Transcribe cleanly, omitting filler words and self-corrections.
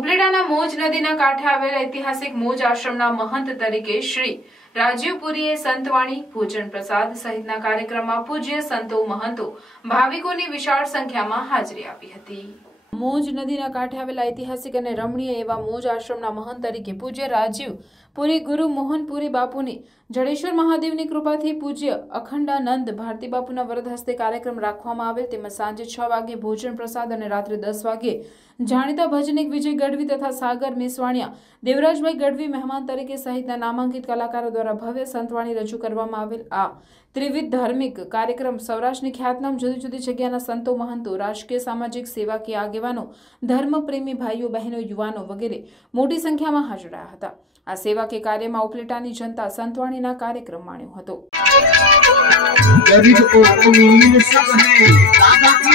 ઉપલેટાના મોજ નદીના કાંઠે આવેલા ઐતિહાસિક મોજ આશ્રમના મહંત તરીકે શ્રી રાજીવપુરીએ સંતવાણી, ભોજન પ્રસાદ સહિતના કાર્યક્રમમાં પૂજ્ય સંતો મહંતો ભાવિકોની વિશાળ સંખ્યામાં હાજરી આપી હતી। મોજ નદીના કાંઠે આવેલા ઐતિહાસિક અને રમણીય એવા મોજ આશ્રમના મહંત તરીકે પૂજ્ય રાજીવપુરી ગુરુ મોહનપુરી બાપુની જડેશ્વર મહાદેવની કૃપાથી પૂજ્ય અખંડાનંદ ભારતી બાપુના વરદ હસ્તે કાર્યક્રમ રાખવામાં આવેલ। તેમજ સાંજે 6 વાગે ભોજન પ્રસાદ અને રાત્રે 10 વાગે જાણીતા ભજનિક વિજય ગઢવી તથા સાગર મેસવાણિયા, દેવરાજભાઈ ગઢવી મહેમાન તરીકે સહિતના નામાંકિત કલાકારો દ્વારા ભવ્ય સંતવાણી રજૂ કરવામાં આવેલ। આ ત્રિવિધ ધાર્મિક કાર્યક્રમ સૌરાષ્ટ્રની ખ્યાતનામ જુદી જુદી જગ્યાના સંતો મહંતો, રાજકીય સામાજિક સેવાકીય આગેવાનો, ધર્મપ્રેમી ભાઈઓ બહેનો, યુવાનો વગેરે મોટી સંખ્યામાં હાજર રહ્યા હતા। આ સેવાકીય કાર્યમાં ઉપલેટાની જનતા સંતવાણીના કાર્યક્રમ માણ્યો હતો। गरीब को अमीर सब है, दादा की